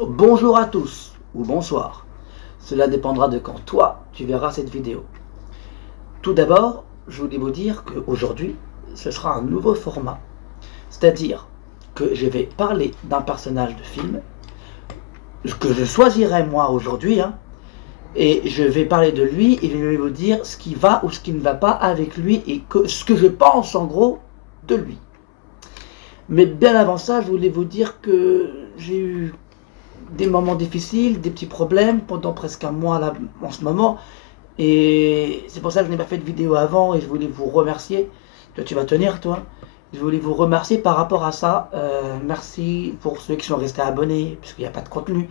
Bonjour à tous ou bonsoir. Cela dépendra de quand toi tu verras cette vidéo. Tout d'abord, je voulais vous dire qu'aujourd'hui, ce sera un nouveau format. C'est-à-dire que je vais parler d'un personnage de film que je choisirai moi aujourd'hui, et je vais parler de lui et je vais vous dire ce qui va ou ce qui ne va pas avec lui et ce que je pense en gros de lui. Mais bien avant ça, je voulais vous dire que j'ai eu des moments difficiles, des petits problèmes pendant presque un mois là, en ce moment. Et c'est pour ça que je n'ai pas fait de vidéo avant et je voulais vous remercier. Toi, tu vas tenir, toi. Je voulais vous remercier par rapport à ça. Merci pour ceux qui sont restés abonnés, puisqu'il n'y a pas de contenu.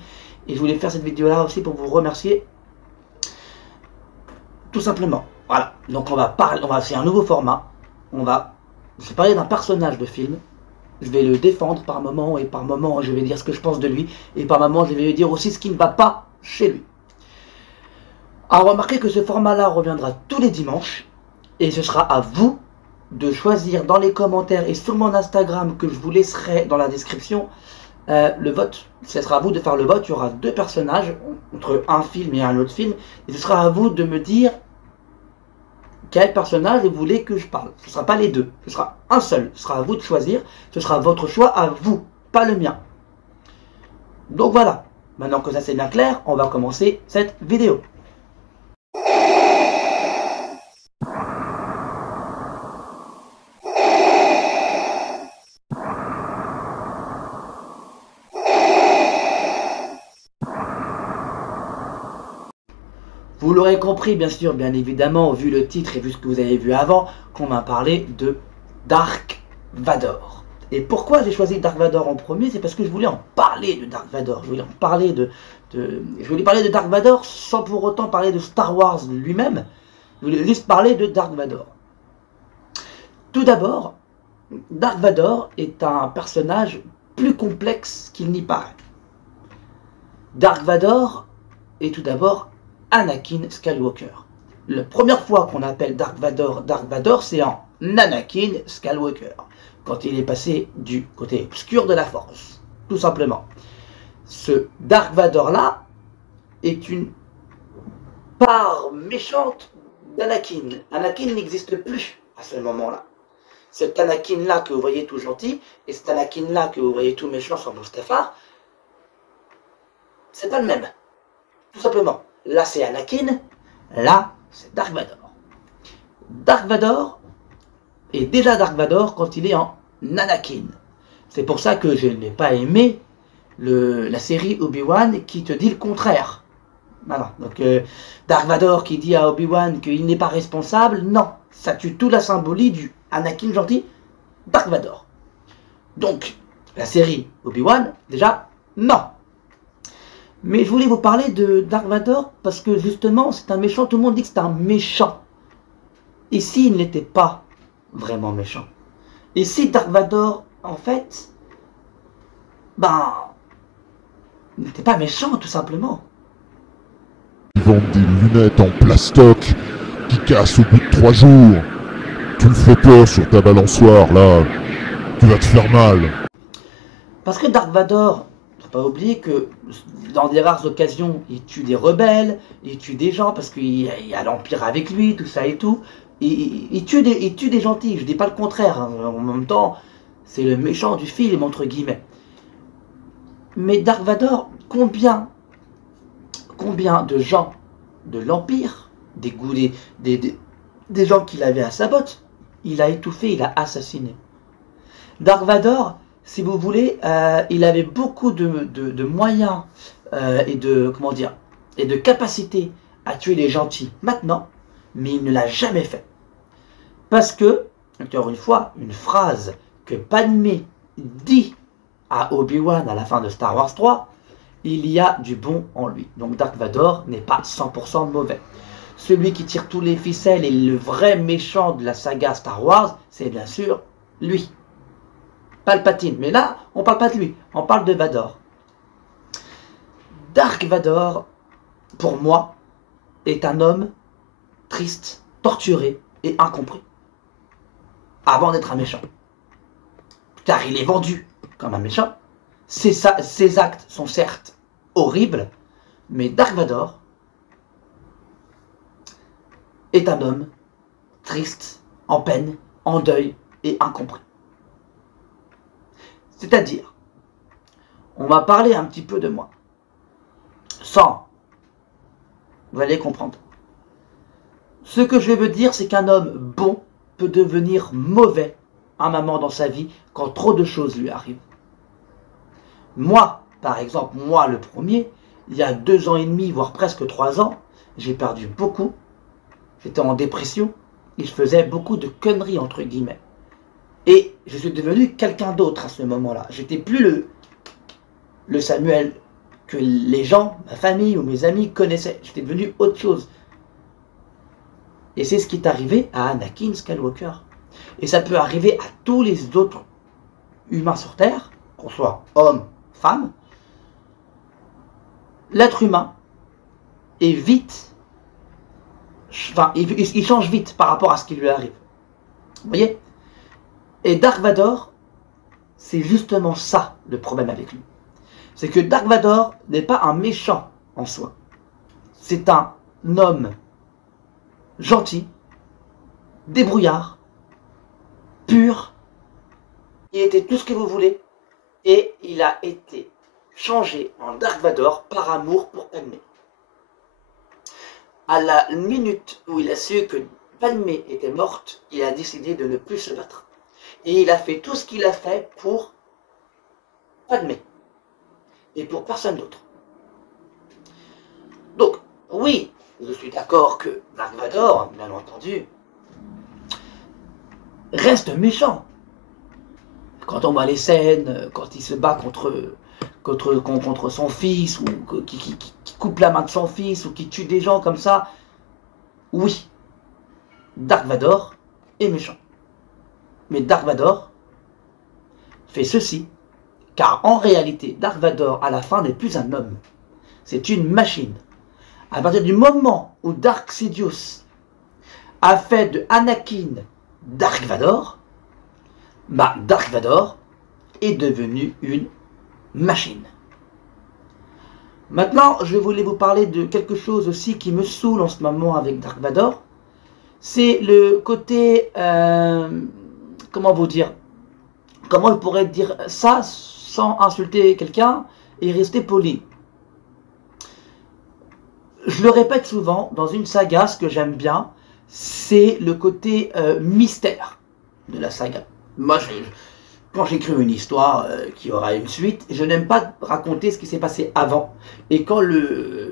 Et je voulais faire cette vidéo-là aussi pour vous remercier. Tout simplement. Voilà. Donc on va parler, c'est un nouveau format. Je vais parler d'un personnage de film. Je vais le défendre par moment et par moment je vais dire ce que je pense de lui et par moment je vais lui dire aussi ce qui ne va pas chez lui. Alors remarquez que ce format-là reviendra tous les dimanches et ce sera à vous de choisir dans les commentaires et sur mon Instagram que je vous laisserai dans la description le vote. Ce sera à vous de faire le vote. Il y aura deux personnages entre un film et un autre film et ce sera à vous de me dire quel personnage vous voulez que je parle. Ce ne sera pas les deux, ce sera un seul. Ce sera à vous de choisir. Ce sera votre choix à vous, pas le mien. Donc voilà, maintenant que ça c'est bien clair, on va commencer cette vidéo. Vous l'aurez compris, bien sûr, bien évidemment, vu le titre et vu ce que vous avez vu avant, qu'on m'a parlé de Dark Vador. Et pourquoi j'ai choisi Dark Vador en premier? C'est parce que je voulais en parler de Dark Vador. Je voulais en parler je voulais parler de Dark Vador sans pour autant parler de Star Wars lui-même. Je voulais juste parler de Dark Vador. Tout d'abord, Dark Vador est un personnage plus complexe qu'il n'y paraît. Dark Vador est tout d'abord Anakin Skywalker. La première fois qu'on appelle Dark Vador, c'est en Anakin Skywalker, quand il est passé du côté obscur de la Force, tout simplement. Ce Dark Vador-là est une part méchante d'Anakin. Anakin n'existe plus à ce moment-là. Cet Anakin-là que vous voyez tout gentil, et cet Anakin-là que vous voyez tout méchant sur Mustafar, c'est pas le même. Tout simplement. Là, c'est Anakin. Là, c'est Dark Vador. Dark Vador est déjà Dark Vador quand il est en Anakin. C'est pour ça que je n'ai pas aimé la série Obi-Wan qui te dit le contraire. Voilà. Donc, Dark Vador qui dit à Obi-Wan qu'il n'est pas responsable, non. Ça tue toute la symbolique du Anakin gentil, Dark Vador. Donc, la série Obi-Wan, déjà, non. Mais je voulais vous parler de Dark Vador parce que justement c'est un méchant, tout le monde dit que c'est un méchant. Et s'il n'était pas vraiment méchant? Et si Dark Vador, en fait, il n'était pas méchant tout simplement. Ils vendent des lunettes en plastoc qui cassent au bout de 3 jours. Tu le fais peur sur ta balançoire là, tu vas te faire mal. Parce que Dark Vador, faut pas oublier que dans des rares occasions, il tue des rebelles, il tue des gens parce qu'il y a l'Empire avec lui, tout ça et tout. Il tue des gentils, je dis pas le contraire. En même temps, c'est le méchant du film, entre guillemets. Mais Dark Vador, combien de gens de l'Empire, des gens qu'il avait à sa botte, il a étouffé, il a assassiné. Dark Vador, si vous voulez, il avait beaucoup de moyens et de capacités à tuer les gentils maintenant, mais il ne l'a jamais fait. Parce que, encore une fois, une phrase que Padmé dit à Obi-Wan à la fin de Star Wars 3, il y a du bon en lui. Donc Dark Vador n'est pas 100% mauvais. Celui qui tire tous les ficelles et le vrai méchant de la saga Star Wars, c'est bien sûr lui. Palpatine. Mais là, on parle pas de lui, on parle de Vador. Dark Vador, pour moi, est un homme triste, torturé et incompris. Avant d'être un méchant. Car il est vendu comme un méchant, Ses actes sont certes horribles, mais Dark Vador est un homme triste, en peine, en deuil et incompris. C'est-à-dire, on va parler un petit peu de moi, sans, vous allez comprendre. Ce que je veux dire, c'est qu'un homme bon peut devenir mauvais un moment dans sa vie quand trop de choses lui arrivent. Moi, par exemple, moi le premier, il y a 2 ans et demi, voire presque 3 ans, j'ai perdu beaucoup. J'étais en dépression et je faisais beaucoup de conneries entre guillemets. Et je suis devenu quelqu'un d'autre à ce moment-là. J'étais plus le Samuel que les gens, ma famille ou mes amis connaissaient. J'étais devenu autre chose. Et c'est ce qui est arrivé à Anakin Skywalker. Et ça peut arriver à tous les autres humains sur Terre, qu'on soit homme, femme. L'être humain est vite, enfin, il change vite par rapport à ce qui lui arrive. Vous voyez? Et Dark Vador, c'est justement ça le problème avec lui. C'est que Dark Vador n'est pas un méchant en soi. C'est un homme gentil, débrouillard, pur. Il était tout ce que vous voulez. Et il a été changé en Dark Vador par amour pour Padmé. À la minute où il a su que Padmé était morte, il a décidé de ne plus se battre. Et il a fait tout ce qu'il a fait pour Padmé. Et pour personne d'autre. Donc, oui, je suis d'accord que Dark Vador, bien entendu, reste méchant. Quand on voit les scènes, quand il se bat contre son fils, ou qui coupe la main de son fils, ou qui tue des gens comme ça, oui, Dark Vador est méchant. Mais Dark Vador fait ceci, car en réalité, Dark Vador, à la fin, n'est plus un homme. C'est une machine. À partir du moment où Dark Sidious a fait de Anakin Dark Vador, bah Dark Vador est devenu une machine. Maintenant, je voulais vous parler de quelque chose aussi qui me saoule en ce moment avec Dark Vador. C'est le côté, comment vous dire, comment je pourrais dire ça sans insulter quelqu'un et rester poli. Je le répète souvent, dans une saga, ce que j'aime bien, c'est le côté mystère de la saga. Moi, quand j'écris une histoire qui aura une suite, je n'aime pas raconter ce qui s'est passé avant. Et quand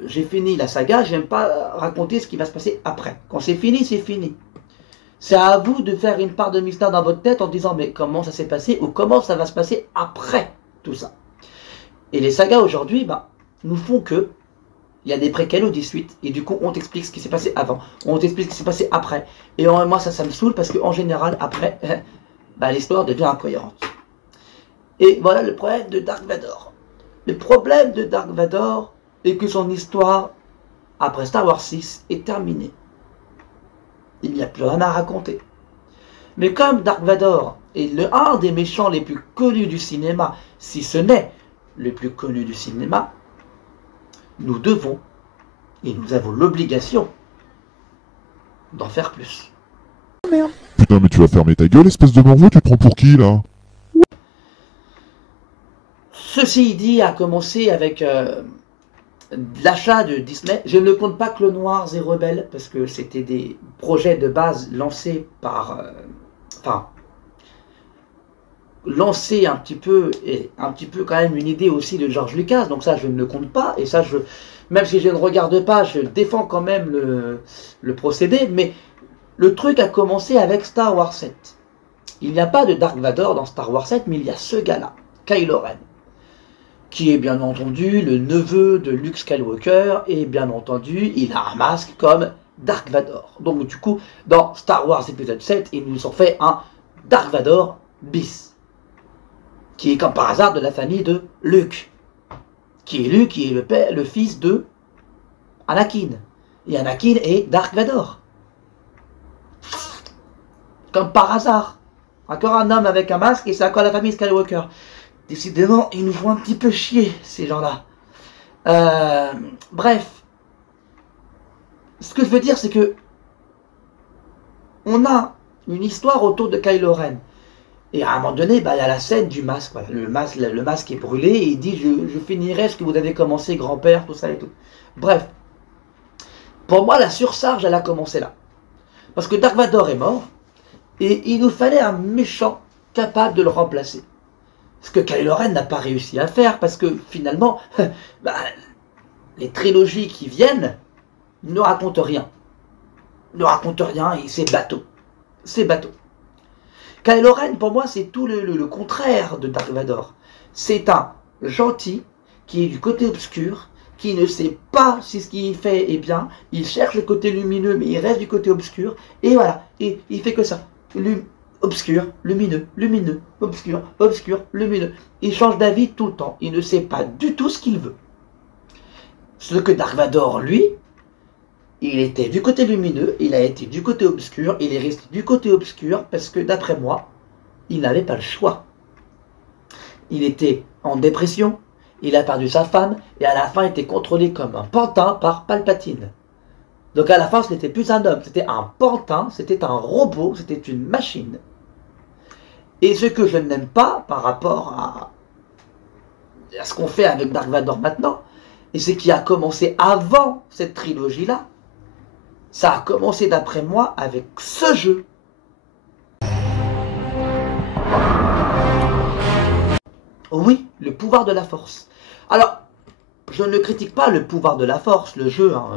j'ai fini la saga, j'aime pas raconter ce qui va se passer après. Quand c'est fini, c'est fini. C'est à vous de faire une part de mystère dans votre tête en disant mais comment ça s'est passé ou comment ça va se passer après tout ça. Et les sagas aujourd'hui, bah, nous font que il y a des préquels ou des suites, et du coup on t'explique ce qui s'est passé avant, on t'explique ce qui s'est passé après. Et moi ça me saoule parce qu'en général après, bah, l'histoire devient incohérente. Et voilà le problème de Dark Vador. Le problème de Dark Vador est que son histoire, après Star Wars 6, est terminée. Il n'y a plus rien à raconter. Mais comme Dark Vador est un des méchants les plus connus du cinéma, si ce n'est le plus connu du cinéma, nous devons, et nous avons l'obligation, d'en faire plus. Merde. Putain, mais tu vas fermer ta gueule, espèce de morveux, tu te prends pour qui, là? Ceci dit, a commencé avec l'achat de Disney. Je ne compte pas Clone Wars et Rebelles, parce que c'était des projets de base lancés par... lancer un petit peu, et un petit peu quand même une idée aussi de George Lucas, donc ça je ne le compte pas, et ça même si je ne regarde pas, je défends quand même le procédé, mais le truc a commencé avec Star Wars 7. Il n'y a pas de Dark Vador dans Star Wars 7, mais il y a ce gars-là, Kylo Ren, qui est bien entendu le neveu de Luke Skywalker, et bien entendu, il a un masque comme Dark Vador. Donc du coup, dans Star Wars épisode 7, ils nous ont fait un Dark Vador bis, qui est comme par hasard de la famille de Luke, qui est le fils de Anakin. Et Anakin est Dark Vador. Comme par hasard. Encore un homme avec un masque et c'est encore la famille Skywalker. Décidément, ils nous font un petit peu chier, ces gens-là. Bref. Ce que je veux dire, c'est que on a une histoire autour de Kylo Ren. Et à un moment donné, bah, il y a la scène du masque. Voilà. Le masque est brûlé et il dit je finirai ce que vous avez commencé, grand-père, tout ça et tout. Bref. Pour moi, la surcharge, elle a commencé là. Parce que Dark Vador est mort et il nous fallait un méchant capable de le remplacer. Ce que Kylo Ren n'a pas réussi à faire parce que finalement, bah, les trilogies qui viennent ne racontent rien. Ne racontent rien et c'est bateau. C'est bateau. Kylo Ren, pour moi, c'est tout le contraire de Dark Vador. C'est un gentil qui est du côté obscur, qui ne sait pas si ce qu'il fait est bien. Il cherche le côté lumineux, mais il reste du côté obscur. Et voilà, et il fait que ça. Obscur, lumineux, lumineux, obscur, obscur, lumineux. Il change d'avis tout le temps. Il ne sait pas du tout ce qu'il veut. Ce que Dark Vador, lui, il était du côté lumineux, il a été du côté obscur, il est resté du côté obscur parce que d'après moi, il n'avait pas le choix. Il était en dépression, il a perdu sa femme et à la fin il était contrôlé comme un pantin par Palpatine. Donc à la fin ce n'était plus un homme, c'était un pantin, c'était un robot, c'était une machine. Et ce que je n'aime pas par rapport à ce qu'on fait avec Dark Vador maintenant, et ce qui a commencé avant cette trilogie-là, ça a commencé d'après moi avec ce jeu. Oui, le pouvoir de la force. Alors, je ne critique pas le pouvoir de la force, le jeu. Hein.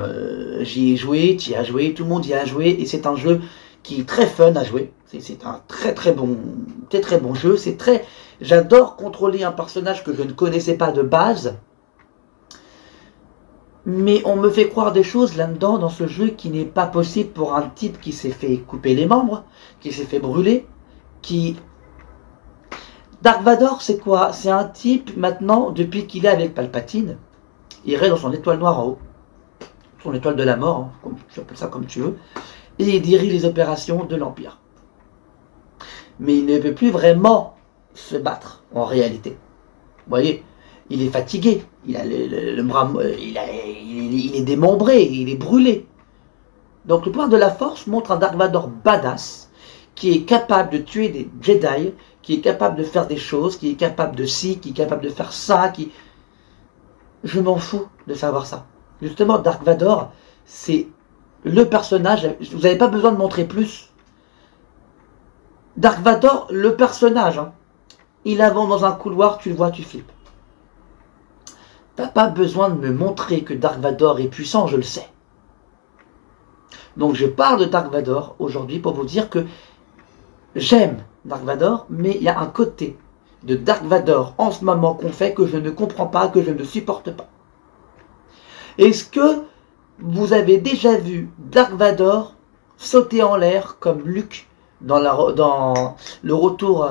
J'y ai joué, tu y as joué, tout le monde y a joué, et c'est un jeu qui est très fun à jouer. C'est un très bon jeu. C'est très. J'adore contrôler un personnage que je ne connaissais pas de base. Mais on me fait croire des choses là-dedans, dans ce jeu, qui n'est pas possible pour un type qui s'est fait couper les membres, qui s'est fait brûler, qui... Dark Vador, c'est quoi? C'est un type, maintenant, depuis qu'il est avec Palpatine, il reste dans son étoile noire en haut, son étoile de la mort, hein, comme, tu appelles ça comme tu veux, et il dirige les opérations de l'Empire. Mais il ne peut plus vraiment se battre, en réalité. Vous voyez, il est fatigué, il a le bras, il est démembré, il est brûlé. Donc le pouvoir de la force montre un Dark Vador badass, qui est capable de tuer des Jedi, qui est capable de faire des choses, qui est capable de ci, qui est capable de faire ça, qui... Je m'en fous de savoir ça. Justement, Dark Vador, c'est le personnage, vous n'avez pas besoin de montrer plus. Dark Vador, le personnage, hein, il avance dans un couloir, tu le vois, tu flippes. T'as pas besoin de me montrer que Dark Vador est puissant, je le sais. Donc je parle de Dark Vador aujourd'hui pour vous dire que j'aime Dark Vador, mais il y a un côté de Dark Vador en ce moment qu'on fait que je ne comprends pas, que je ne supporte pas. Est-ce que vous avez déjà vu Dark Vador sauter en l'air comme Luke dans le retour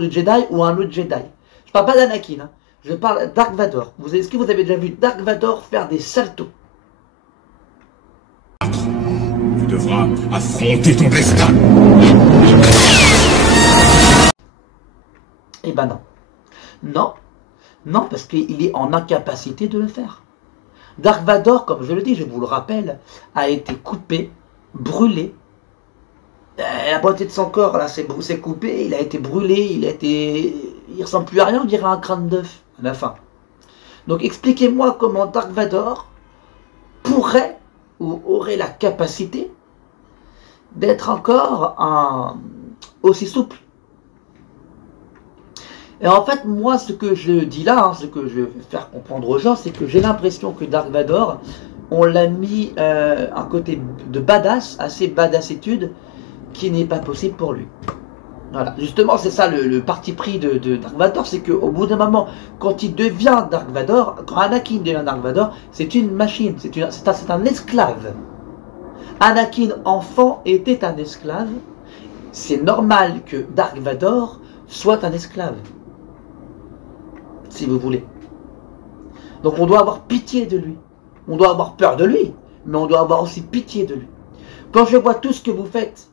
du Jedi ou un autre Jedi? Je parle pas d'Anakin, hein. Je parle Dark Vador. Est-ce que vous avez déjà vu Dark Vador faire des saltos? Tu devras affronter ton destin. Eh ben non. Non. Non, parce qu'il est en incapacité de le faire. Dark Vador, comme je le dis, je vous le rappelle, a été coupé, brûlé. La moitié de son corps, là, c'est coupé, il a été brûlé, il ressemble plus à rien, on dirait un crâne d'œuf à la fin. Donc expliquez-moi comment Dark Vador pourrait ou aurait la capacité d'être encore aussi souple. Et en fait, moi, ce que je dis là, hein, ce que je veux faire comprendre aux gens, c'est que j'ai l'impression que Dark Vador, on l'a mis un côté de badass, assez badassitude, qui n'est pas possible pour lui. Voilà, justement, c'est ça le parti pris de Dark Vador, c'est qu'au bout d'un moment, quand il devient Dark Vador, quand Anakin devient Dark Vador, c'est une machine, c'est un esclave. Anakin, enfant, était un esclave. C'est normal que Dark Vador soit un esclave. Si vous voulez. Donc on doit avoir pitié de lui. On doit avoir peur de lui, mais on doit avoir aussi pitié de lui. Quand je vois tout ce que vous faites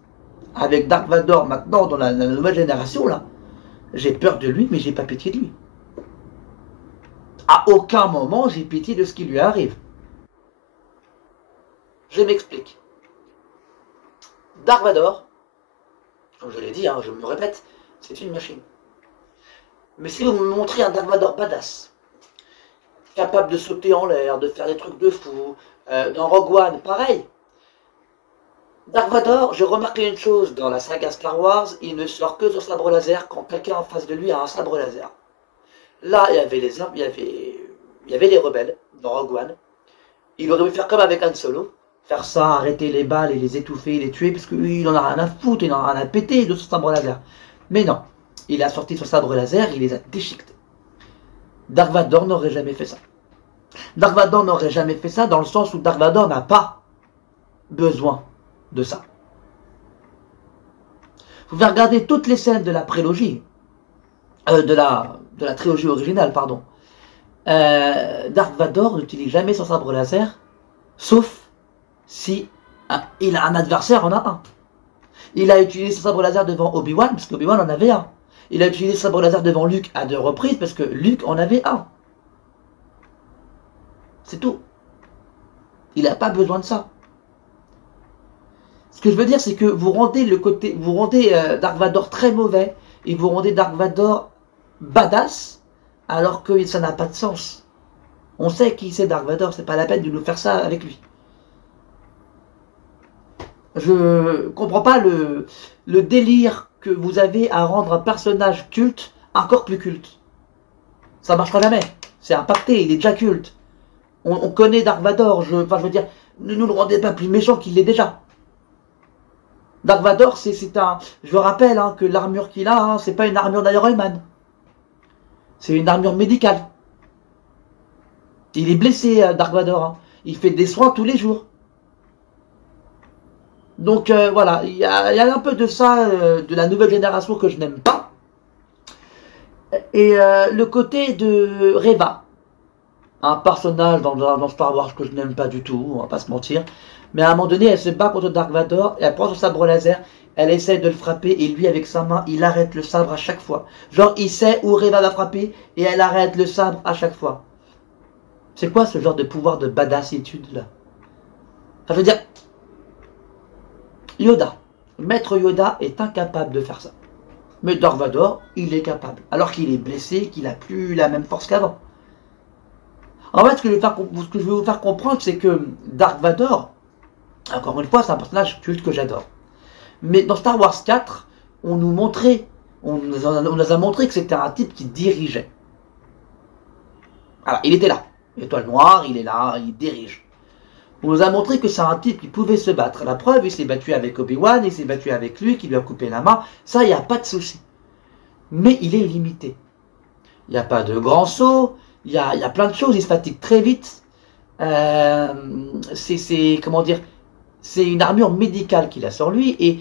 avec Dark Vador maintenant dans la nouvelle génération là, J'ai peur de lui, mais j'ai pas pitié de lui. À aucun moment, j'ai pitié de ce qui lui arrive. Je m'explique. Dark Vador, comme je l'ai dit, hein, je me répète, c'est une machine. Mais si vous me montrez un Dark Vador badass, capable de sauter en l'air, de faire des trucs de fou, dans Rogue One, pareil. Dark Vador, j'ai remarqué une chose dans la saga Star Wars, il ne sort que son sabre laser quand quelqu'un en face de lui a un sabre laser. Là, il y avait les rebelles dans Rogue One. Il aurait pu faire comme avec Han Solo, faire ça, arrêter les balles et les étouffer, les tuer, parce qu'il en a rien à foutre, il en a rien à péter de son sabre laser. Mais non, il a sorti son sabre laser, il les a déchiquetés. Dark Vador n'aurait jamais fait ça. Dark Vador n'aurait jamais fait ça dans le sens où Dark Vador n'a pas besoin de ça. Vous pouvez regarder toutes les scènes de la prélogie, de la trilogie originale, pardon. Dark Vador n'utilise jamais son sabre laser, sauf si il a un adversaire en a un. Il a utilisé son sabre laser devant Obi-Wan, parce qu'Obi-Wan en avait un. Il a utilisé son sabre laser devant Luke à 2 reprises, parce que Luke en avait un. C'est tout. Il n'a pas besoin de ça. Ce que je veux dire, c'est que vous rendez Dark Vador très mauvais, et vous rendez Dark Vador badass, alors que ça n'a pas de sens. On sait qui c'est Dark Vador, c'est pas la peine de nous faire ça avec lui. Je comprends pas le délire que vous avez à rendre un personnage culte encore plus culte. Ça marchera jamais. C'est impacté, il est déjà culte. On connaît Dark Vador, je veux dire, ne nous le rendez pas plus méchant qu'il l'est déjà. Dark Vador, c'est un... Je rappelle hein, que l'armure qu'il a, hein, c'est pas une armure d'Iron Man. C'est une armure médicale. Il est blessé, Dark Vador. Hein. Il fait des soins tous les jours. Donc voilà, il y a un peu de ça, de la nouvelle génération que je n'aime pas. Et le côté de Reva. Un personnage dans Star Wars que je n'aime pas du tout, on va pas se mentir. Mais à un moment donné, elle se bat contre Dark Vador, et elle prend son sabre laser, elle essaie de le frapper, et lui, avec sa main, il arrête le sabre à chaque fois. Genre, il sait où Reva va frapper, et elle arrête le sabre à chaque fois. C'est quoi ce genre de pouvoir de badassitude, là? Enfin, je veux dire, Yoda, Maître Yoda est incapable de faire ça. Mais Dark Vador, il est capable. Alors qu'il est blessé, qu'il n'a plus la même force qu'avant. En fait, ce que je vais vous faire comprendre, c'est que Dark Vador, encore une fois, c'est un personnage culte que j'adore. Mais dans Star Wars 4, on nous a montré que c'était un type qui dirigeait. Alors, il était là. Étoile noire, il est là, il dirige. On nous a montré que c'est un type qui pouvait se battre. La preuve, il s'est battu avec Obi-Wan, il s'est battu avec lui, qui lui a coupé la main. Ça, il n'y a pas de souci. Mais il est limité. Il n'y a pas de grand saut. Il y a plein de choses, il se fatigue très vite. Comment dire, c'est une armure médicale qu'il a sur lui. Et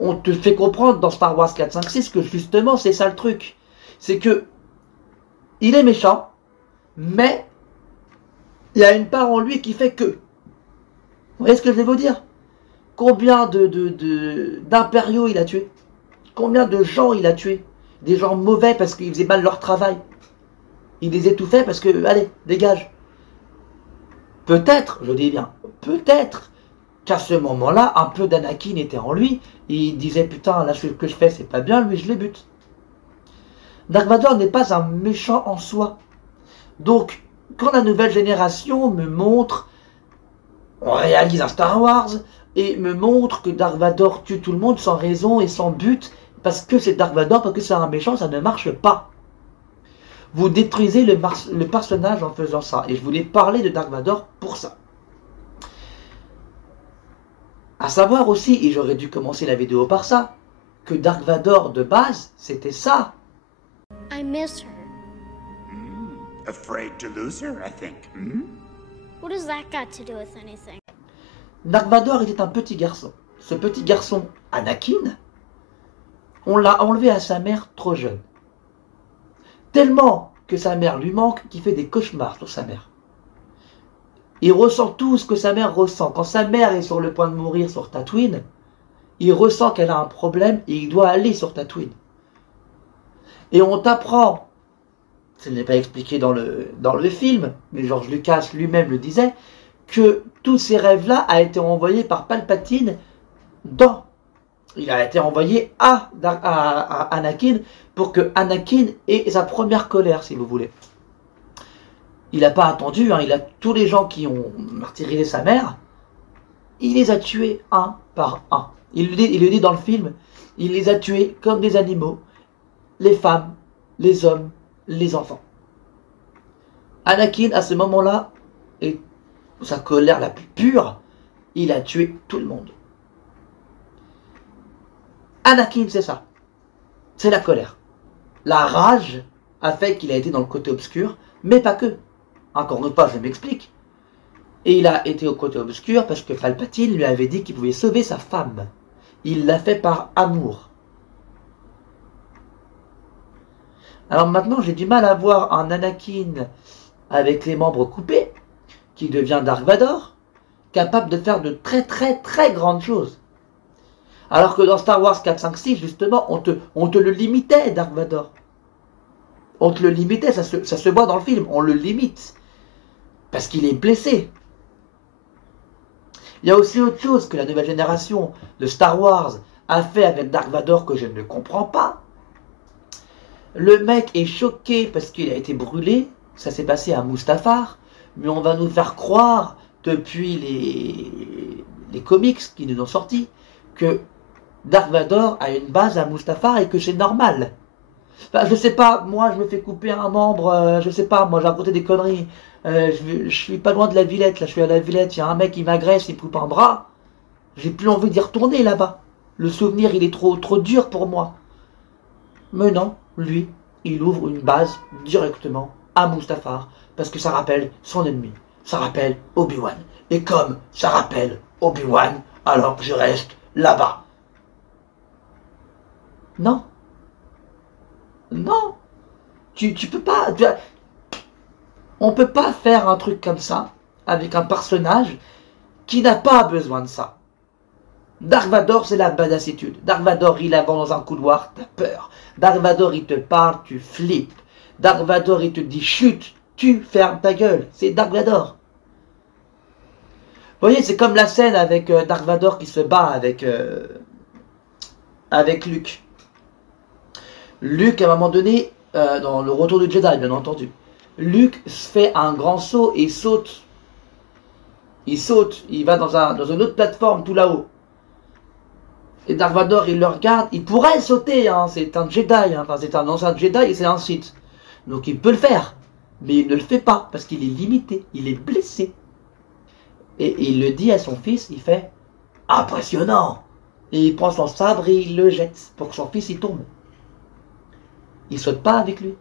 on te fait comprendre dans Star Wars 4, 5, 6 que justement, c'est ça le truc. C'est que il est méchant, mais il y a une part en lui qui fait que... Vous voyez ce que je vais vous dire? Combien d'impériaux il a tué? Combien de gens il a tué? Des gens mauvais parce qu'ils faisaient mal leur travail. Il les étouffait parce que, allez, dégage. Peut-être, je dis bien, peut-être qu'à ce moment-là, un peu d'Anakin était en lui, et il disait, putain, là, ce que je fais, c'est pas bien, lui, je les bute. Dark Vador n'est pas un méchant en soi. Donc, quand la nouvelle génération me montre, on réalise un Star Wars, et me montre que Dark Vador tue tout le monde sans raison et sans but, parce que c'est Dark Vador, parce que c'est un méchant, ça ne marche pas. Vous détruisez le personnage en faisant ça. Et je voulais parler de Dark Vador pour ça. À savoir aussi, et j'aurais dû commencer la vidéo par ça, que Dark Vador de base, c'était ça. I miss her. Afraid to lose her, I think. What does that got to do with anything? Dark Vador était un petit garçon. Ce petit garçon, Anakin, on l'a enlevé à sa mère trop jeune. Tellement que sa mère lui manque qu'il fait des cauchemars sur sa mère. Il ressent tout ce que sa mère ressent. Quand sa mère est sur le point de mourir sur Tatooine, il ressent qu'elle a un problème et il doit aller sur Tatooine. Et on t'apprend, ce n'est pas expliqué dans le film, mais George Lucas lui-même le disait, que tous ces rêves-là a été envoyé par Palpatine il a été envoyé à Anakin pour que Anakin ait sa première colère, si vous voulez. Il n'a pas attendu, il a tous les gens qui ont martyrisé sa mère, il les a tués un par un. Il le dit dans le film, il les a tués comme des animaux, les femmes, les hommes, les enfants. Anakin, à ce moment-là, et sa colère la plus pure, il a tué tout le monde. Anakin, c'est ça. C'est la colère. La rage a fait qu'il a été dans le côté obscur, mais pas que. Encore une fois, je m'explique. Et il a été au côté obscur parce que Palpatine lui avait dit qu'il pouvait sauver sa femme. Il l'a fait par amour. Alors maintenant, j'ai du mal à voir un Anakin avec les membres coupés, qui devient Dark Vador, capable de faire de très très très grandes choses. Alors que dans Star Wars 4, 5, 6, justement, on te le limitait, Dark Vador. On te le limitait, ça se voit dans le film, on le limite. Parce qu'il est blessé. Il y a aussi autre chose que la nouvelle génération de Star Wars a fait avec Dark Vador que je ne comprends pas. Le mec est choqué parce qu'il a été brûlé, ça s'est passé à Mustafar, mais on va nous faire croire, depuis les comics qui nous ont sortis, que Dark Vador a une base à Mustafar et que c'est normal. Enfin, je sais pas, moi je me fais couper un membre, je sais pas, moi j'ai raconté des conneries. Je suis pas loin de la Villette, là je suis à la Villette, il y a un mec qui m'agresse, il me coupe un bras. J'ai plus envie d'y retourner là-bas. Le souvenir il est trop dur pour moi. Mais non, lui, il ouvre une base directement à Mustafar, parce que ça rappelle son ennemi, ça rappelle Obi-Wan. Et comme ça rappelle Obi-Wan, alors je reste là-bas. Non. Non. Tu peux pas... On peut pas faire un truc comme ça avec un personnage qui n'a pas besoin de ça. Dark Vador, c'est la badassitude. Dark Vador, il avance dans un couloir, t'as peur. Dark Vador, il te parle, tu flippes. Dark Vador, il te dit chute, tu fermes ta gueule. C'est Dark Vador. Vous voyez, c'est comme la scène avec Dark Vador qui se bat avec Luke. Luke, à un moment donné, dans le retour du Jedi, bien entendu, Luke fait un grand saut et saute. Il saute, il va dans une autre plateforme tout là-haut. Et Dark Vador, il le regarde, il pourrait sauter, hein, c'est un Jedi, hein, enfin c'est un ancien Jedi et c'est un Sith. Donc il peut le faire, mais il ne le fait pas, parce qu'il est limité, il est blessé. Et il le dit à son fils, il fait « Impressionnant !» Et il prend son sabre et il le jette, pour que son fils y tombe. Il saute pas avec lui.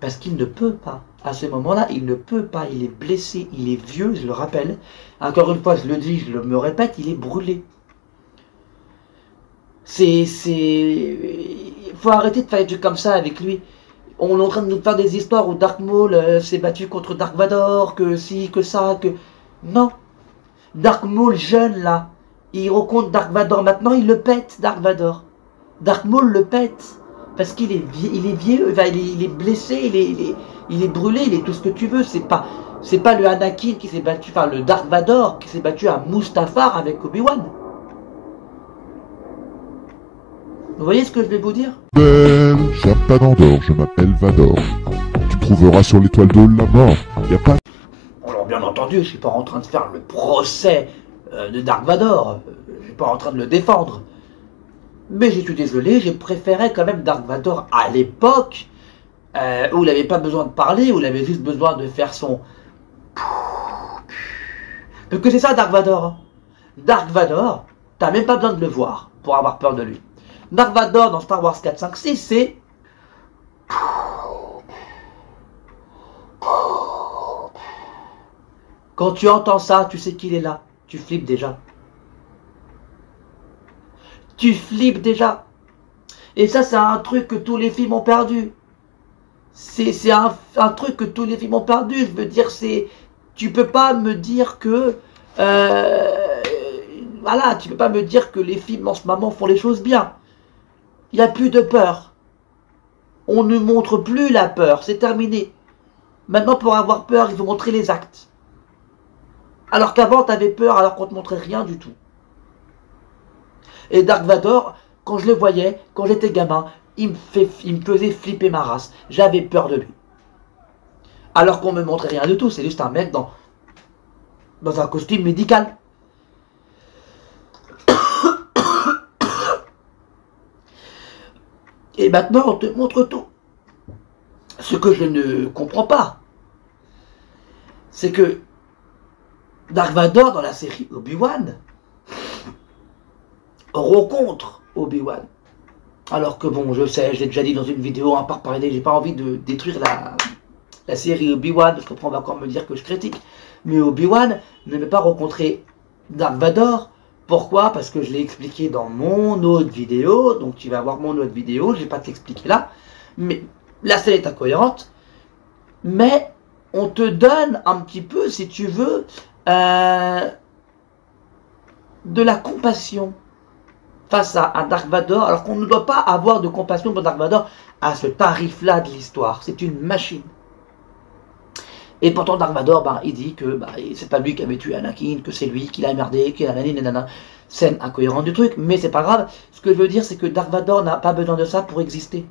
Parce qu'il ne peut pas. À ce moment-là, il ne peut pas. Il est blessé, il est vieux, je le rappelle. Encore une fois, je le dis, me répète, il est brûlé. Il faut arrêter de faire des trucs comme ça avec lui. On est en train de nous faire des histoires où Dark Maul s'est battu contre Dark Vador, que si, que ça, que... Non. Dark Maul jeune, là, il rencontre Dark Vador. Maintenant, il le pète, Dark Vador. Dark Maul le pète. Parce qu'il est vieux, il est blessé, il est brûlé, il est tout ce que tu veux. C'est pas le Anakin qui s'est battu, enfin le Dark Vador qui s'est battu à Mustafar avec Obi-Wan. Vous voyez ce que je vais vous dire? J'ai pas d'Andorre, je m'appelle Vador. Tu trouveras sur l'étoile de la mort. Y a pas... Alors bien entendu, je suis pas en train de faire le procès de Dark Vador. Je suis pas en train de le défendre. Mais je suis désolé, j'ai préféré quand même Dark Vador à l'époque où il n'avait pas besoin de parler, où il avait juste besoin de faire son... Parce que c'est ça Dark Vador. Dark Vador, t'as même pas besoin de le voir pour avoir peur de lui. Dark Vador dans Star Wars 4, 5, 6, c'est... Quand tu entends ça, tu sais qu'il est là. Tu flippes déjà. Tu flippes déjà. Et ça, c'est un truc que tous les films ont perdu. C'est un truc que tous les films ont perdu. Je veux dire, c'est... Tu peux pas me dire que... voilà, tu peux pas me dire que les films en ce moment font les choses bien. Il n'y a plus de peur. On ne montre plus la peur, c'est terminé. Maintenant, pour avoir peur, il faut montrer les actes. Alors qu'avant, tu avais peur alors qu'on ne te montrait rien du tout. Et Dark Vador, quand je le voyais, quand j'étais gamin, il me faisait flipper ma race. J'avais peur de lui. Alors qu'on ne me montrait rien du tout, c'est juste un mec dans un costume médical. Et maintenant, on te montre tout. Ce que je ne comprends pas, c'est que Dark Vador, dans la série Obi-Wan, rencontre Obi-Wan. Alors que bon, je sais, je l'ai déjà dit dans une vidéo, à part parler, j'ai pas envie de détruire la série Obi-Wan, parce qu'après on va encore me dire que je critique. Mais Obi-Wan ne veut pas rencontrer Dark Vador. Pourquoi? Parce que je l'ai expliqué dans mon autre vidéo, donc tu vas voir mon autre vidéo, je vais pas te l'expliquer là. Mais la scène est incohérente, mais on te donne un petit peu, si tu veux, de la compassion face à Dark Vador, alors qu'on ne doit pas avoir de compassion pour Dark Vador à ce tarif-là de l'histoire. C'est une machine. Et pourtant Dark Vador, il dit que c'est pas lui qui avait tué Anakin, que c'est lui qui l'a merdé, qu'il a nanana. Scène incohérente du truc, mais c'est pas grave. Ce que je veux dire, c'est que Dark Vador n'a pas besoin de ça pour exister.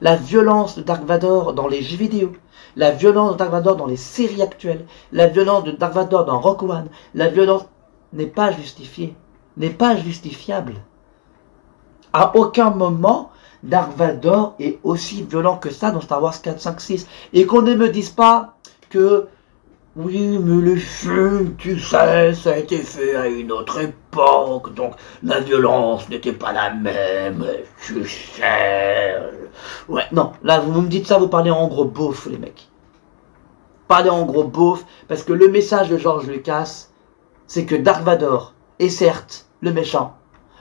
La violence de Dark Vador dans les jeux vidéo, la violence de Dark Vador dans les séries actuelles, la violence de Dark Vador dans Rogue One, la violence n'est pas justifiée, n'est pas justifiable. À aucun moment, Dark Vador est aussi violent que ça dans Star Wars 4, 5, 6. Et qu'on ne me dise pas que, oui, mais les films, tu sais, ça a été fait à une autre époque, donc la violence n'était pas la même, tu sais. Ouais, non, là, vous me dites ça, vous parlez en gros beauf, les mecs. Parlez en gros beauf, parce que le message de George Lucas, c'est que Dark Vador est certes le méchant,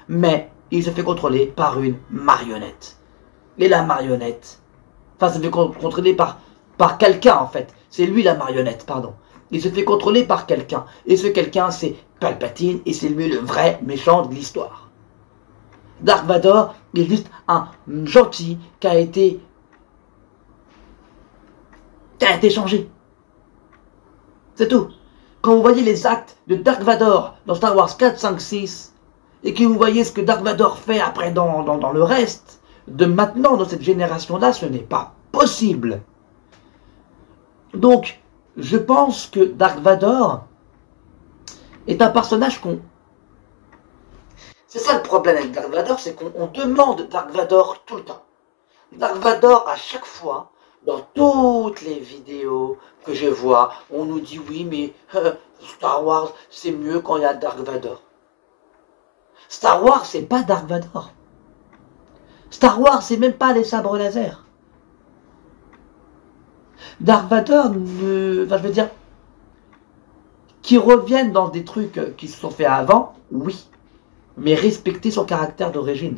mais il se fait contrôler par une marionnette. Et la marionnette, enfin, se fait contrôler par quelqu'un, en fait. C'est lui la marionnette, pardon. Il se fait contrôler par quelqu'un. Et ce quelqu'un, c'est Palpatine, et c'est lui le vrai méchant de l'histoire. Dark Vador est juste un gentil qui a été changé. C'est tout. Quand vous voyez les actes de Dark Vador dans Star Wars 4, 5, 6, et que vous voyez ce que Dark Vador fait après dans le reste, de maintenant, dans cette génération-là, ce n'est pas possible. Donc, je pense que Dark Vador est un personnage qu'on... C'est ça le problème avec Dark Vador, c'est qu'on demande Dark Vador tout le temps. Dark Vador, à chaque fois, dans toutes les vidéos que je vois, on nous dit oui, mais Star Wars, c'est mieux quand il y a Dark Vador. Star Wars, c'est pas Dark Vador. Star Wars, c'est même pas les sabres laser. Dark Vador, je veux dire, qui reviennent dans des trucs qui se sont faits avant, oui. Mais respectez son caractère d'origine.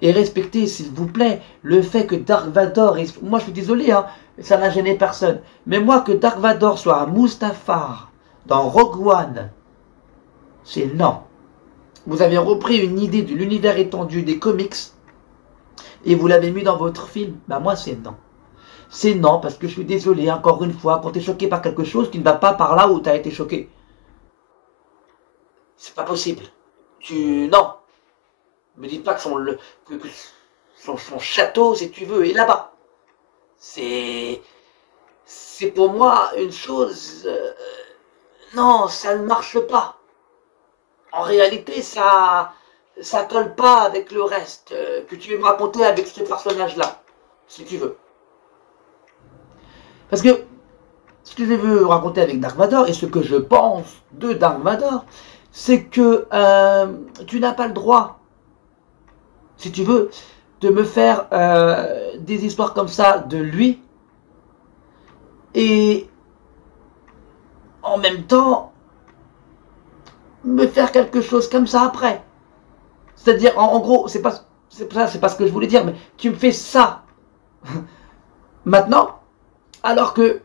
Et respectez, s'il vous plaît, le fait que Dark Vador... Moi, je suis désolé, hein, ça n'a gêné personne. Mais moi, que Dark Vador soit un Mustafar dans Rogue One, c'est non. Vous avez repris une idée de l'univers étendu des comics et vous l'avez mis dans votre film. Moi, c'est non. C'est non, parce que je suis désolé, encore une fois, quand tu es choqué par quelque chose, tu ne vas pas par là où tu as été choqué. C'est pas possible. Non. Me dites pas que son château, si tu veux, est là-bas. C'est pour moi une chose... non, ça ne marche pas. En réalité, ça colle pas avec le reste que tu veux me raconter avec ce personnage-là, si tu veux. Parce que ce que je veux raconter avec Dark Vador, et ce que je pense de Dark Vador, c'est que tu n'as pas le droit, si tu veux, de me faire des histoires comme ça de lui, et en même temps, me faire quelque chose comme ça après. C'est-à-dire, en gros, c'est pas ce que je voulais dire, mais tu me fais ça maintenant, alors que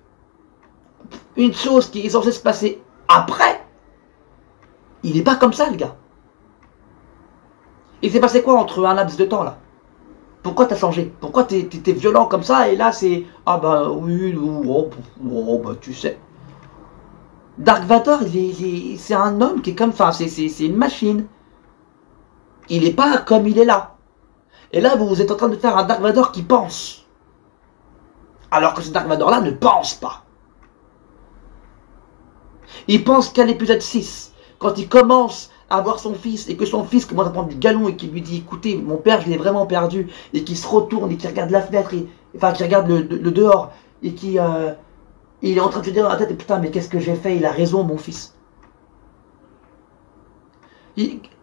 une chose qui est censée se passer après, il n'est pas comme ça, le gars. Il s'est passé quoi entre un laps de temps, là? Pourquoi t'as changé? Pourquoi t'es violent comme ça et là c'est... Ah bah oui, bah tu sais. Dark Vador, c'est un homme qui est comme... Enfin, c'est une machine. Il n'est pas comme il est là. Et là, vous êtes en train de faire un Dark Vador qui pense. Alors que ce Dark Vador-là ne pense pas. Il pense qu'à l'épisode 6, quand il commence à voir son fils et que son fils commence à prendre du galon et qu'il lui dit écoutez, mon père, je l'ai vraiment perdu, et qu'il se retourne et qu'il regarde la fenêtre, enfin qu'il regarde le dehors et qu'il il est en train de se dire dans la tête putain, mais qu'est-ce que j'ai fait? Il a raison, mon fils.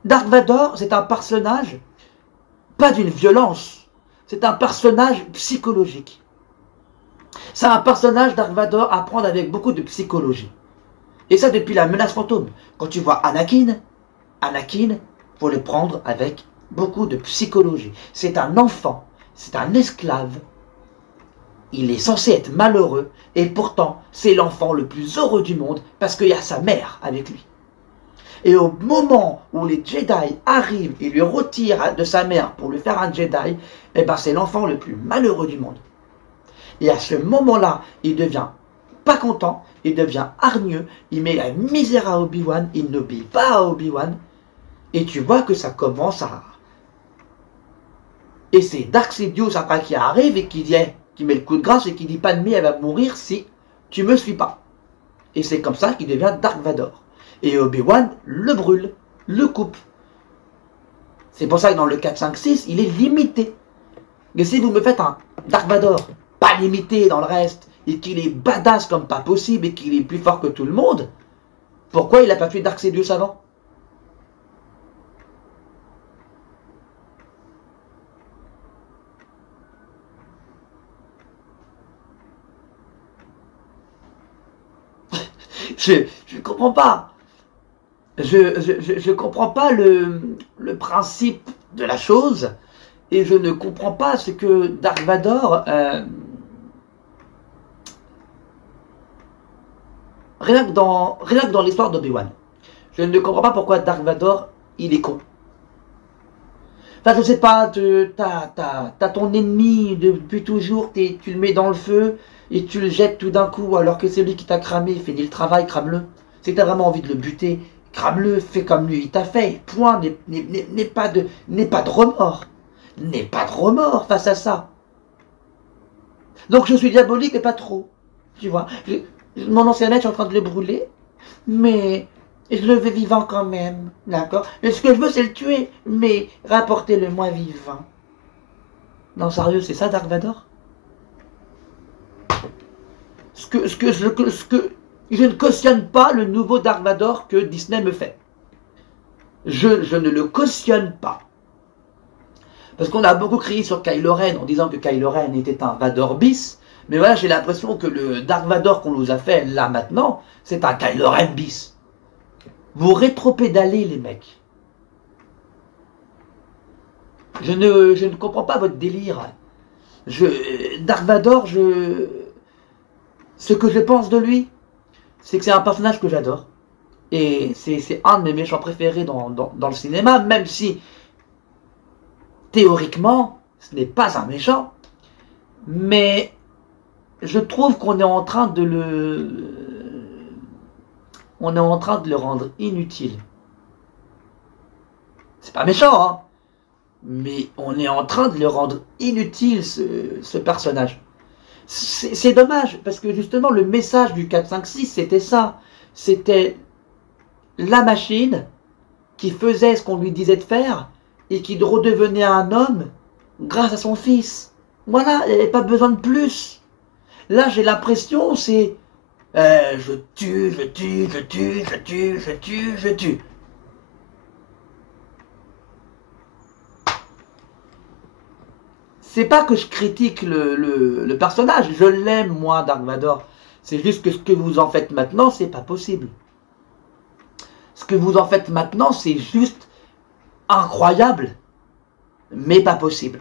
Dark Vador, c'est un personnage, pas d'une violence, c'est un personnage psychologique. C'est un personnage, Dark Vador, à prendre avec beaucoup de psychologie. Et ça depuis la menace fantôme. Quand tu vois Anakin, faut le prendre avec beaucoup de psychologie. C'est un enfant, c'est un esclave. Il est censé être malheureux, et pourtant, c'est l'enfant le plus heureux du monde, parce qu'il y a sa mère avec lui. Et au moment où les Jedi arrivent et lui retirent de sa mère pour lui faire un Jedi, eh ben c'est l'enfant le plus malheureux du monde. Et à ce moment-là, il devient pas content, il devient hargneux, il met la misère à Obi-Wan, il n'obéit pas à Obi-Wan, et tu vois que ça commence à... Et c'est Dark Sidious après qui arrive et qui dit, qui met le coup de grâce et qui dit pas de elle va mourir si tu me suis pas. Et c'est comme ça qu'il devient Dark Vador. Et Obi-Wan le brûle, le coupe. C'est pour ça que dans le 4, 5, 6, il est limité. Mais si vous me faites un Dark Vador, pas limité dans le reste, et qu'il est badass comme pas possible, et qu'il est plus fort que tout le monde, pourquoi il n'a pas tué Dark Sidious avant? Je comprends pas. Je comprends pas le principe de la chose, et je ne comprends pas ce que Dark Vador... rien que dans l'histoire d'Obi-Wan, je ne comprends pas pourquoi Dark Vador, il est con. Enfin, je sais pas, t'as ton ennemi depuis toujours, tu le mets dans le feu, et tu le jettes tout d'un coup, alors que c'est lui qui t'a cramé, finis le travail, crame-le. Si t'as vraiment envie de le buter, crame-le, fais comme lui, il t'a fait, point, n'aie pas de remords. N'aie pas de remords face à ça. Donc je suis diabolique et pas trop, tu vois. Mon ancien maître, je suis en train de le brûler, mais je le veux vivant quand même, d'accord. Ce que je veux, c'est le tuer, mais rapportez-le moi vivant. Non, sérieux, c'est ça Dark Vador? Je ne cautionne pas le nouveau Dark Vador que Disney me fait. Je ne le cautionne pas. Parce qu'on a beaucoup crié sur Kylo Ren en disant que Kylo Ren était un Vador bis. Mais voilà, j'ai l'impression que le Dark Vador qu'on nous a fait là maintenant, c'est un Kylo Ren bis. Vous rétropédalez les mecs. Je ne comprends pas votre délire. Dark Vador, ce que je pense de lui, c'est que c'est un personnage que j'adore. Et c'est un de mes méchants préférés dans le cinéma, même si, théoriquement, ce n'est pas un méchant. Mais je trouve qu'on est en train de le rendre inutile. C'est pas méchant, hein. Mais on est en train de le rendre inutile, ce personnage. C'est dommage, parce que justement, le message du 4, 5, 6, c'était ça. C'était la machine qui faisait ce qu'on lui disait de faire et qui redevenait un homme grâce à son fils. Voilà, il n'y avait pas besoin de plus. Là, j'ai l'impression, c'est je tue, je tue, je tue, je tue, je tue, je tue. C'est pas que je critique le personnage, je l'aime moi, Dark Vador. C'est juste que ce que vous en faites maintenant, c'est pas possible. Ce que vous en faites maintenant, c'est juste incroyable, mais pas possible.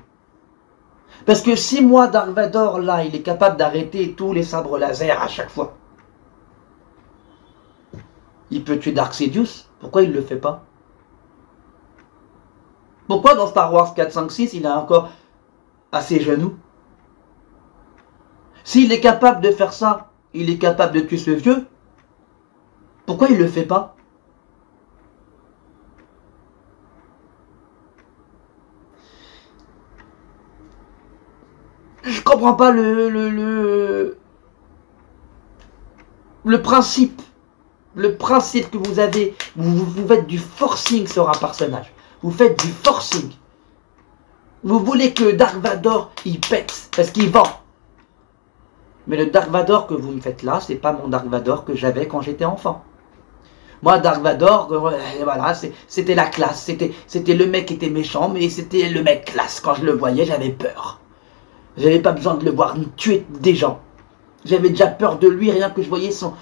Parce que si moi, Dark Vador, là, il est capable d'arrêter tous les sabres laser à chaque fois, il peut tuer Dark Sidious, pourquoi il le fait pas? Pourquoi dans Star Wars 4, 5, 6, il a encore... à ses genoux. S'il est capable de faire ça, il est capable de tuer ce vieux, pourquoi il ne le fait pas? Je comprends pas le principe. Le principe que vous avez, vous faites du forcing sur un personnage. Vous faites du forcing. Vous voulez que Dark Vador, il pète, parce qu'il vend. Mais le Dark Vador que vous me faites là, c'est pas mon Dark Vador que j'avais quand j'étais enfant. Moi, Dark Vador, voilà, c'était la classe. C'était le mec qui était méchant, mais c'était le mec classe. Quand je le voyais, j'avais peur. J'avais pas besoin de le voir tuer des gens. J'avais déjà peur de lui, rien que je voyais son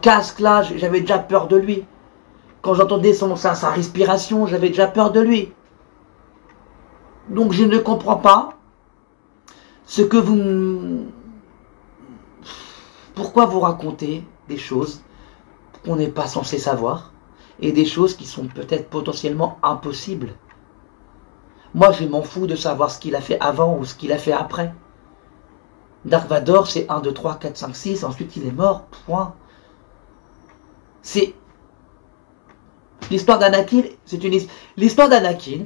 casque là, j'avais déjà peur de lui. Quand j'entendais sa respiration, j'avais déjà peur de lui. Donc je ne comprends pas ce que vous... Pourquoi vous racontez des choses qu'on n'est pas censé savoir et des choses qui sont peut-être potentiellement impossibles. Moi, je m'en fous de savoir ce qu'il a fait avant ou ce qu'il a fait après. Dark Vador, c'est 1, 2, 3, 4, 5, 6, ensuite il est mort, point. C'est... L'histoire d'Anakin, c'est une... L'histoire d'Anakin,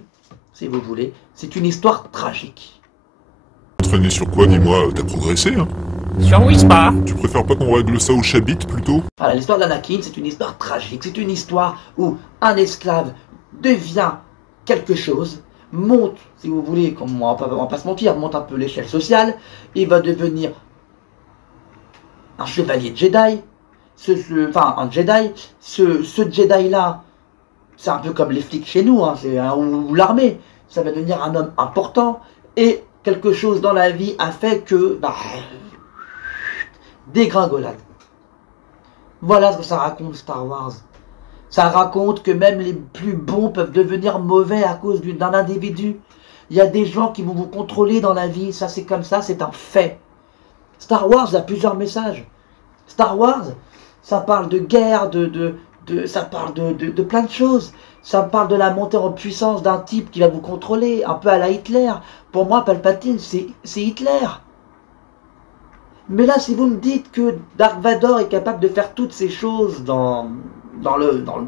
si vous voulez, c'est une histoire tragique. Traîner sur quoi, dis-moi, t'as progressé, hein? Sur Whisper. Tu préfères pas qu'on règle ça au chabit, plutôt? Voilà, l'histoire d'Anakin, c'est une histoire tragique. C'est une histoire où un esclave devient quelque chose, monte, si vous voulez, comme on va pas se mentir, monte un peu l'échelle sociale, il va devenir un chevalier Jedi, enfin un Jedi, ce Jedi-là, c'est un peu comme les flics chez nous, hein, ou l'armée, ça va devenir un homme important, et quelque chose dans la vie a fait que, dégringolade. Voilà ce que ça raconte Star Wars. Ça raconte que même les plus bons peuvent devenir mauvais à cause d'un individu. Il y a des gens qui vont vous contrôler dans la vie, ça c'est comme ça, c'est un fait. Star Wars a plusieurs messages. Star Wars, ça parle de guerre, ça parle de plein de choses. Ça parle de la montée en puissance d'un type qui va vous contrôler, un peu à la Hitler. Pour moi, Palpatine, c'est Hitler. Mais là, si vous me dites que Dark Vador est capable de faire toutes ces choses dans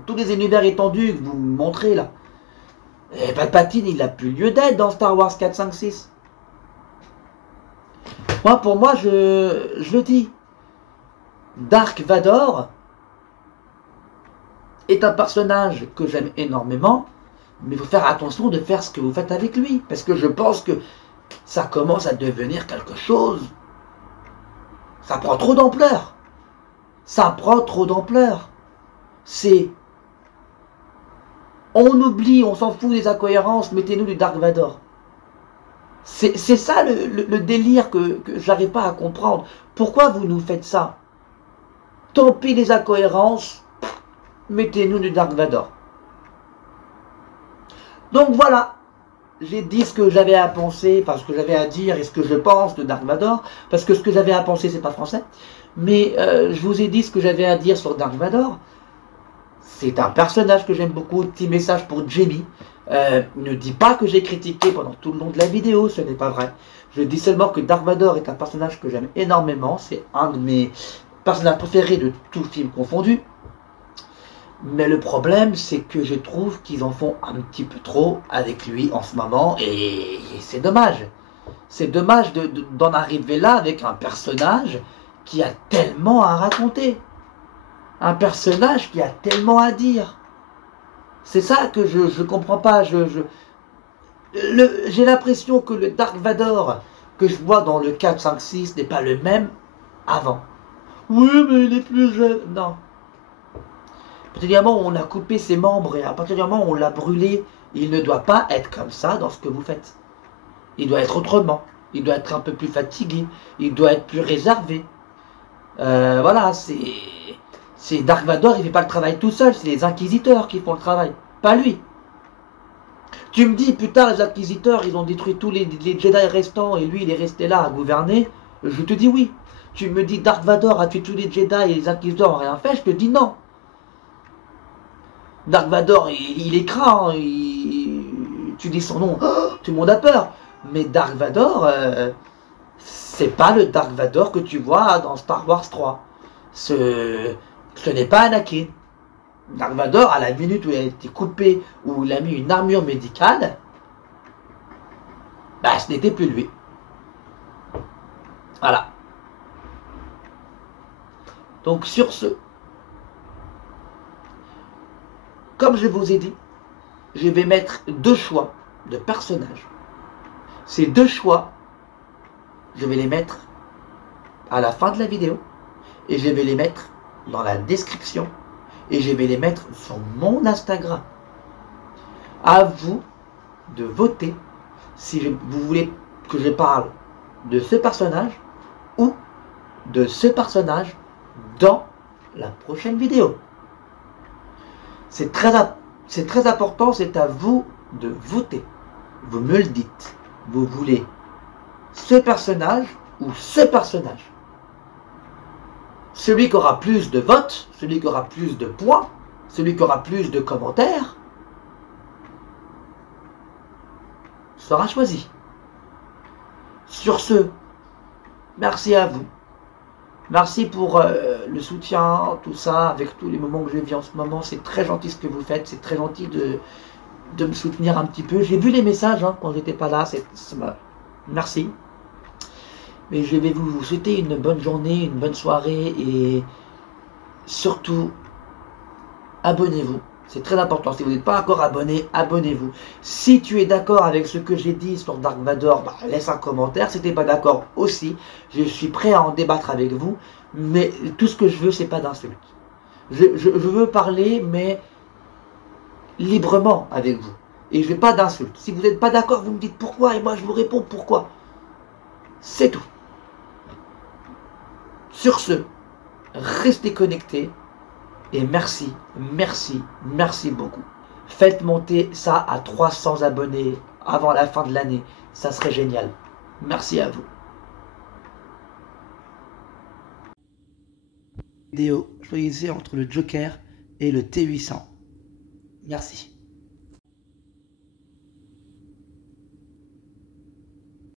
tous les univers étendus que vous me montrez là, et Palpatine, il n'a plus lieu d'être dans Star Wars 4, 5, 6. Moi, pour moi, je le dis. Dark Vador est un personnage que j'aime énormément, mais il faut faire attention de faire ce que vous faites avec lui, parce que je pense que ça commence à devenir quelque chose. Ça prend trop d'ampleur. Ça prend trop d'ampleur. C'est... On oublie, on s'en fout des incohérences, mettez-nous du Dark Vador. C'est ça le délire que j'arrive pas à comprendre. Pourquoi vous nous faites ça? Tant pis les incohérences, mettez-nous du Dark Vador. Donc voilà. J'ai dit ce que j'avais à penser, enfin ce que j'avais à dire et ce que je pense de Dark Vador, parce que ce que j'avais à penser c'est pas français, mais je vous ai dit ce que j'avais à dire sur Dark Vador. C'est un personnage que j'aime beaucoup. Petit message pour Jamie, ne dis pas que j'ai critiqué pendant tout le long de la vidéo, ce n'est pas vrai. Je dis seulement que Dark Vador est un personnage que j'aime énormément, c'est un de mes personnages préférés de tout film confondu. Mais le problème, c'est que je trouve qu'ils en font un petit peu trop avec lui en ce moment, et c'est dommage. C'est dommage d'en arriver là avec un personnage qui a tellement à raconter. Un personnage qui a tellement à dire. C'est ça que je comprends pas. J'ai l'impression que le Dark Vador que je vois dans le 4, 5, 6 n'est pas le même avant. Oui, mais il est plus jeune. Non. À partir du moment où on a coupé ses membres et à partir du moment où on l'a brûlé, il ne doit pas être comme ça dans ce que vous faites. Il doit être autrement. Il doit être un peu plus fatigué. Il doit être plus réservé. Voilà, c'est Dark Vador, il ne fait pas le travail tout seul. C'est les inquisiteurs qui font le travail, pas lui. Tu me dis, plus tard, les inquisiteurs, ils ont détruit tous les Jedi restants et lui, il est resté là à gouverner. Je te dis oui. Tu me dis, Dark Vador a tué tous les Jedi et les inquisiteurs n'ont rien fait. Je te dis non. Dark Vador, il est craint, tu dis son nom, oh, tout le monde a peur. Mais Dark Vador, c'est pas le Dark Vador que tu vois dans Star Wars 3. Ce n'est pas Anakin. Dark Vador, à la minute où il a été coupé, où il a mis une armure médicale, bah, ce n'était plus lui. Voilà. Donc sur ce, comme je vous ai dit, je vais mettre 2 choix de personnages. Ces 2 choix, je vais les mettre à la fin de la vidéo et je vais les mettre dans la description et je vais les mettre sur mon Instagram. À vous de voter si vous voulez que je parle de ce personnage ou de ce personnage dans la prochaine vidéo. C'est très important, c'est à vous de voter. Vous me le dites. Vous voulez ce personnage ou ce personnage? Celui qui aura plus de votes, celui qui aura plus de points, celui qui aura plus de commentaires, sera choisi. Sur ce, merci à vous. Merci pour le soutien, tout ça, avec tous les moments que je vis en ce moment. C'est très gentil ce que vous faites, c'est très gentil de me soutenir un petit peu. J'ai vu les messages hein, quand j'étais pas là, merci. Mais je vais vous souhaiter une bonne journée, une bonne soirée et surtout, abonnez-vous. C'est très important. Si vous n'êtes pas encore abonné, abonnez-vous. Si tu es d'accord avec ce que j'ai dit sur Dark Vador, bah, laisse un commentaire. Si tu n'es pas d'accord aussi, je suis prêt à en débattre avec vous. Mais tout ce que je veux, c'est pas d'insultes. Je veux parler, mais librement avec vous. Et je veux pas d'insultes. Si vous n'êtes pas d'accord, vous me dites pourquoi et moi je vous réponds pourquoi. C'est tout. Sur ce, restez connectés. Et merci, merci, merci beaucoup. Faites monter ça à 300 abonnés avant la fin de l'année. Ça serait génial. Merci à vous. Vidéo, choisissez entre le Joker et le T800. Merci.